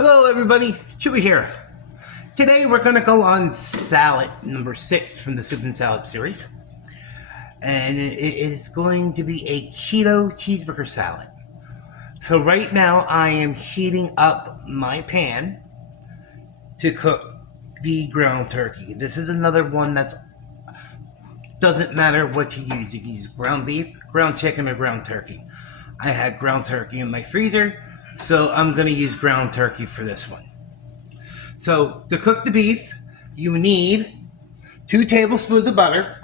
Hello everybody, Chewy here. Today we're going to go on salad number 6 from the Soup and Salad series. And it is going to be a keto cheeseburger salad. So right now I am heating up my pan to cook the ground turkey. This is another one that doesn't matter what you use. You can use ground beef, ground chicken, or ground turkey. I had ground turkey in my freezer, so I'm going to use ground turkey for this one. So to cook the beef, you need 2 tablespoons of butter,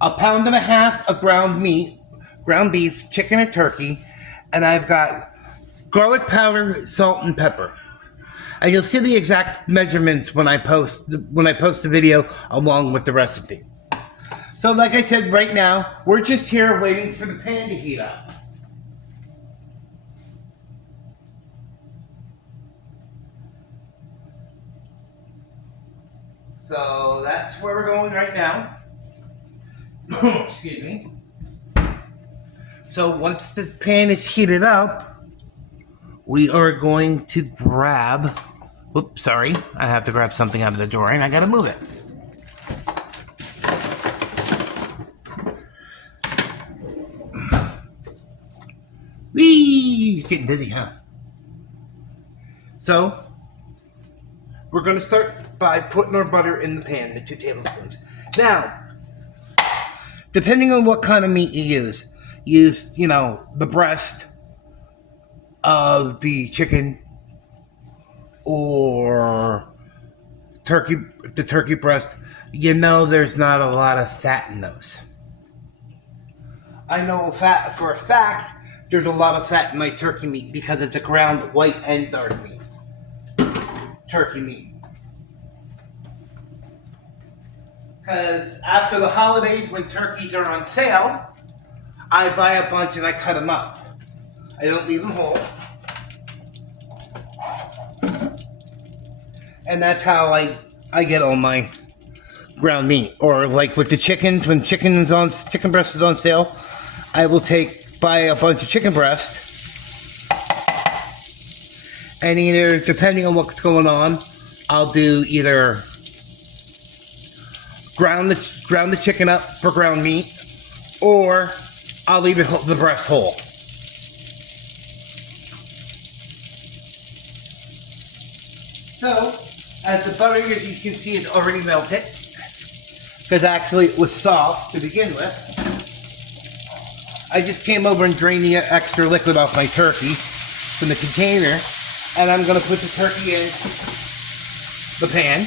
1.5 pounds of ground meat, ground beef, chicken or turkey, and I've got garlic powder, salt, and pepper. And you'll see the exact measurements when I post the video along with the recipe. So like I said, right now, we're just here waiting for the pan to heat up. So that's where we're going right now. Excuse me. So once the pan is heated up, we are going to grab, oops, sorry, I have to grab something out of the drawer and I gotta move it. Whee! Getting dizzy, huh? So, we're going to start by putting our butter in the pan, the 2 tablespoons. Now, depending on what kind of meat you use, the breast of the chicken or the turkey breast. There's not a lot of fat in those. I know for a fact there's a lot of fat in my turkey meat because it's a ground white and dark meat. Turkey meat. Because after the holidays, when turkeys are on sale, I buy a bunch and I cut them up. I don't leave them whole. And that's how I get all my ground meat. Or like with the chickens, when chicken breast is on sale, I will buy a bunch of chicken breast. And either, depending on what's going on, I'll do either ground the chicken up for ground meat, or I'll leave the breast whole. So, as the butter, as you can see, is already melted, because actually it was soft to begin with. I just came over and drained the extra liquid off my turkey from the container. And I'm going to put the turkey in the pan.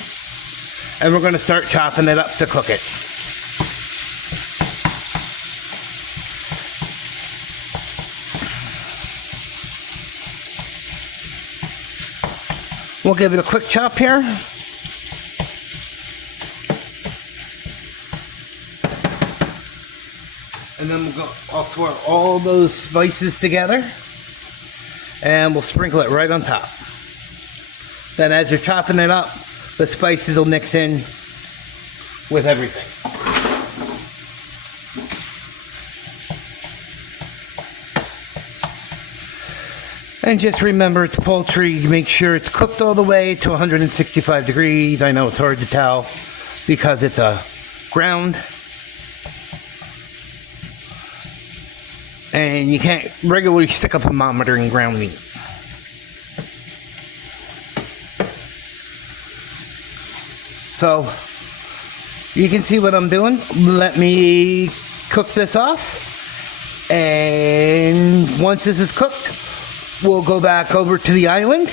And we're going to start chopping it up to cook it. We'll give it a quick chop here. And then I'll swirl all those spices together. And we'll sprinkle it right on top. Then as you're chopping it up, the spices will mix in with everything. And just remember, it's poultry. Make sure it's cooked all the way to 165 degrees. I know it's hard to tell because it's a ground. And you can't regularly stick a thermometer in ground meat. So, you can see what I'm doing. Let me cook this off. And once this is cooked, we'll go back over to the island.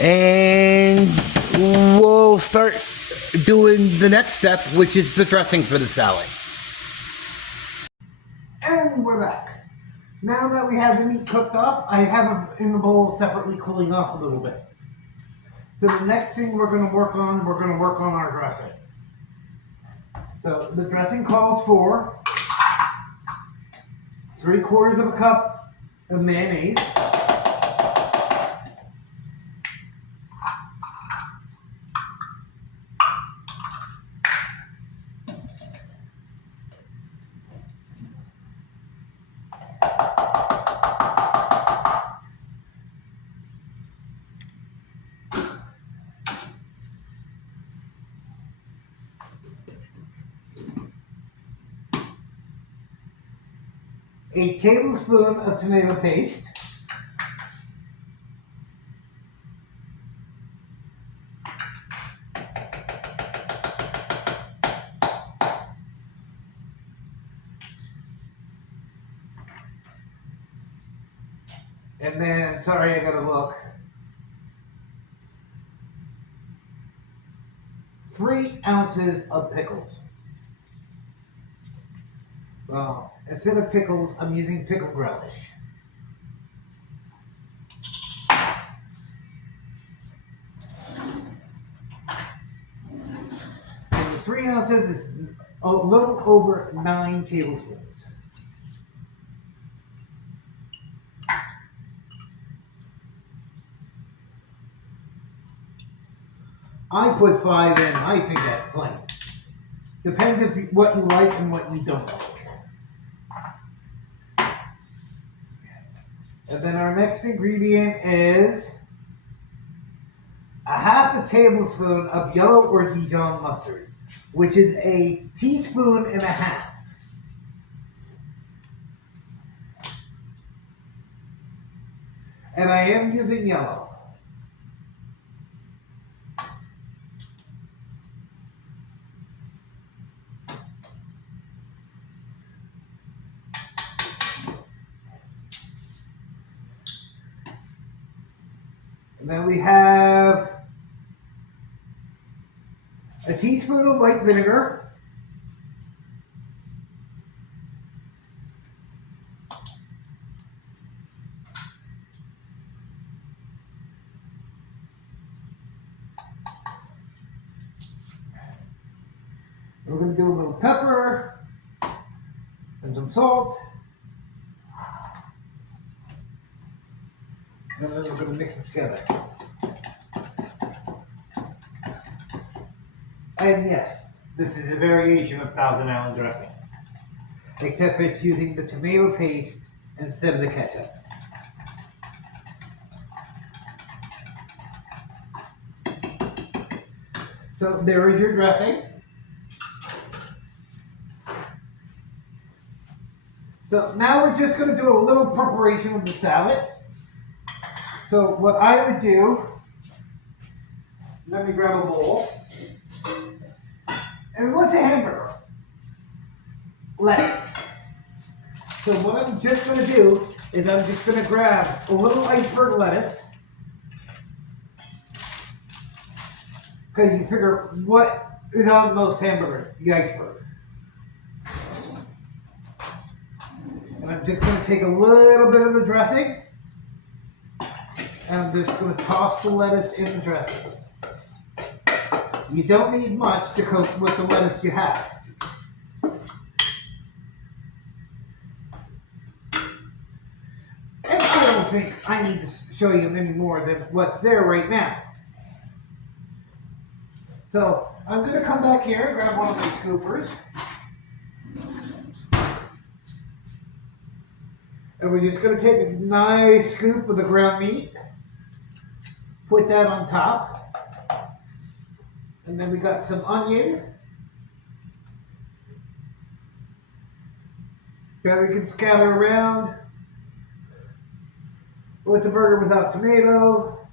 And we'll start doing the next step, which is the dressing for the salad. And we're back. Now that we have the meat cooked up, I have it in the bowl separately cooling off a little bit. So the next thing we're going to work on our dressing. So the dressing calls for 3/4 cup of mayonnaise, 1 a tablespoon of tomato paste, and then, sorry, I gotta look, 3 ounces of pickles. Well, instead of pickles, I'm using pickled relish. And the 3 ounces is a little over 9 tablespoons. I put 5 in. I think that's plenty. Depends if what you like and what you don't like. And then our next ingredient is a half a tablespoon of yellow or Dijon mustard, which is a teaspoon and a half. And I am using yellow. And then we have a teaspoon of white vinegar, we're going to do a little pepper and some salt, and then we're going to mix it together. And yes, this is a variation of Thousand Island dressing, except it's using the tomato paste instead of the ketchup. So there is your dressing. So now we're just going to do a little preparation of the salad. So what I would do, let me grab a bowl. And what's a hamburger? Lettuce. So what I'm just going to do is I'm just going to grab a little iceberg lettuce. Because you figure what is on most hamburgers? The iceberg. And I'm just going to take a little bit of the dressing. And I'm just going to toss the lettuce in the dressing. You don't need much to cook with the lettuce you have. And I don't think I need to show you any more than what's there right now. So I'm going to come back here and grab one of my scoopers. And we're just going to take a nice scoop of the ground meat. Put that on top. And then we got some onion that we can scatter around with the burger without tomato.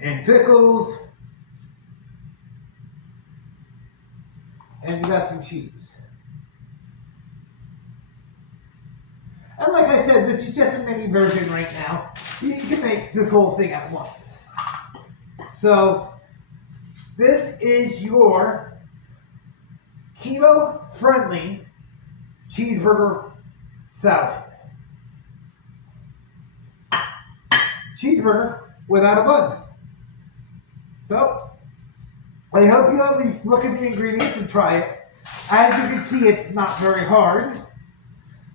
And pickles. And we got some cheese. And like I said, this is just a mini version right now. You can make this whole thing at once. So, this is your keto-friendly cheeseburger salad. Cheeseburger without a bun. So, I hope you at least look at the ingredients and try it. As you can see, it's not very hard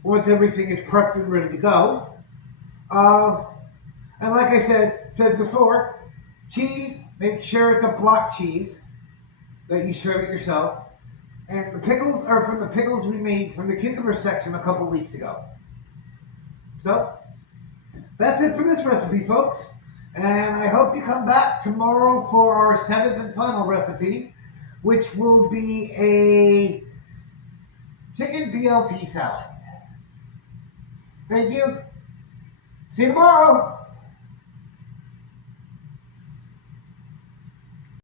once everything is prepped and ready to go. And like I said before, cheese, make sure it's a block cheese that you shred it yourself. And the pickles are from the pickles we made from the cucumber section a couple weeks ago. So, that's it for this recipe, folks. And I hope you come back tomorrow for our 7th and final recipe, which will be a chicken BLT salad. Thank you. See you tomorrow.